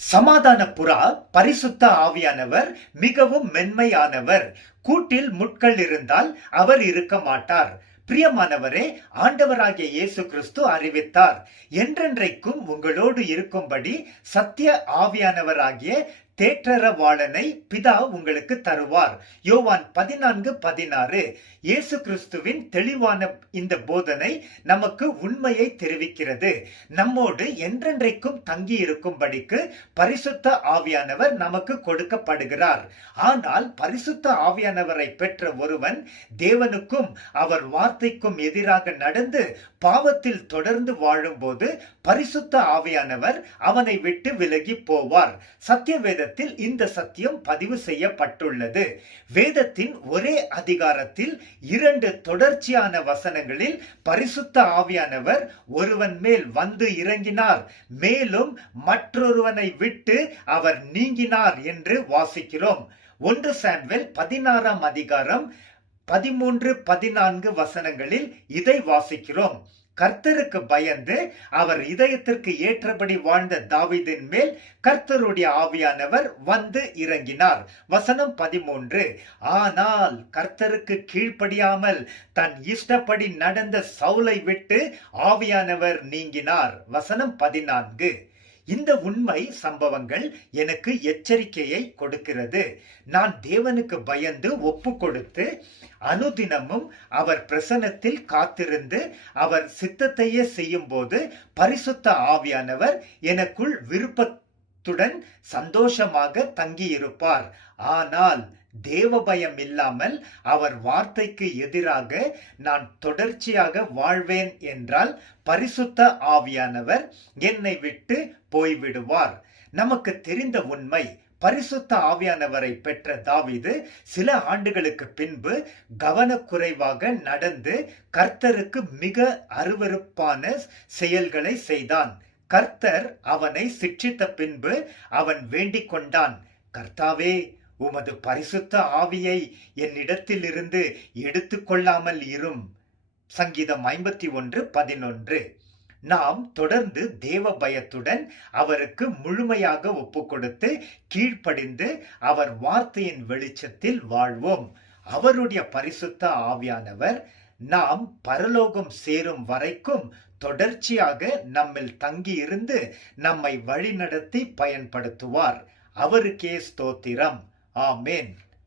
சமாதான புறா பரிசுத்த ஆவியானவர் மிகவும் மென்மையானவர். கூட்டில் முட்கள் இருந்தால் அவர் இருக்க மாட்டார். பிரியமானவரே, ஆண்டவராகிய இயேசு கிறிஸ்து அறிவித்தார், என்றென்றைக்கும் உங்களோடு இருக்கும்படி சத்திய ஆவியானவராகிய தேற்றரவாளனை பிதா உங்களுக்கு தருவார். யோவான் 14:16. இயேசு கிறிஸ்துவின் தெளிவான இந்த போதனை நமக்கு உண்மையை தெரிவிக்கிறது. நம்மோடு என்றென்றைக்கும் தங்கி இருக்கும்படிக்கு பரிசுத்த ஆவியானவர் நமக்கு கொடுக்கப்படுகிறார். ஆனால் பரிசுத்த ஆவியானவரை பெற்ற ஒருவன் தேவனுக்கும் அவர் வார்த்தைக்கும் எதிராக நடந்து பாவத்தில் தொடர்ந்து வாழும்போது பரிசுத்த ஆவியானவர் அவனை விட்டு விலகி போவார். சத்திய வேதத்தில் இந்த சத்தியம் பதிவு செய்யப்பட்டுள்ளது. வேதத்தின் ஒரே அதிகாரத்தில் 2 தொடர்ச்சியான வசனங்களில் பரிசுத்த ஆவியானவர் ஒருவன் மேல் வந்து இறங்கினார், மேலும் மற்றொருவனை விட்டு அவர் நீங்கினார் என்று வாசிக்கிறோம். 1 சாமுவேல் 16ஆம் அதிகாரம் 13-14 வசனங்களில் இதை வாசிக்கிறோம். கர்த்தருக்கு பயந்து அவர் இதயத்திற்கு ஏற்றபடி வாழ்ந்த தாவீதின் மேல் கர்த்தருடைய ஆவியானவர் வந்து இறங்கினார். வசனம் 13. ஆனால் கர்த்தருக்கு கீழ்ப்படியாமல் தன் இஷ்டப்படி நடந்த சவுலை விட்டு ஆவியானவர் நீங்கினார். வசனம் 14. இந்த உண்மை சம்பவங்கள் எனக்கு எச்சரிக்கையை கொடுக்கிறது. நான் தேவனுக்கு பயந்து ஒப்பு கொடுத்து அனுதினமும் அவர் பிரசன்னத்தில் காத்திருந்து அவர் சித்தத்தையே செய்யும் போது பரிசுத்த ஆவியானவர் எனக்குள் விருப்பத்துடன் சந்தோஷமாக தங்கியிருப்பார். ஆனால் தேவ பயம் இல்லாமல் அவர் வார்த்தைக்கு எதிராக நான் தொடர்ச்சியாக வாழ்வேன் என்றால் பரிசுத்த ஆவியானவர் என்னை விட்டு போய்விடுவார். நமக்கு தெரிந்த உண்மை, பரிசுத்த ஆவியானவரை பெற்ற தாவீது சில ஆண்டுகளுக்கு பின்பு கவனக்குறைவாக நடந்து கர்த்தருக்கு மிக அருவருப்பான செயல்களை செய்தான். கர்த்தர் அவனை சிட்சித்த பின்பு அவன் வேண்டிக் கொண்டான், கர்த்தாவே, உமது பரிசுத்த ஆவியை என்னிடத்தில் இருந்து எடுத்துக்கொள்ளாமல் இரும். சங்கீதம் 51:11. நாம் தொடர்ந்து தேவ பயத்துடன் அவருக்கு முழுமையாக ஒப்பு கொடுத்து கீழ்ப்படிந்து அவர் வார்த்தையின் வெளிச்சத்தில் வாழ்வோம். அவருடைய பரிசுத்த ஆவியானவர் நாம் பரலோகம் சேரும் வரைக்கும் தொடர்ச்சியாக நம்மில் தங்கி இருந்து நம்மை வழிநடத்தி பயன்படுத்துவார். அவருக்கே ஸ்தோத்திரம். ஆமென்.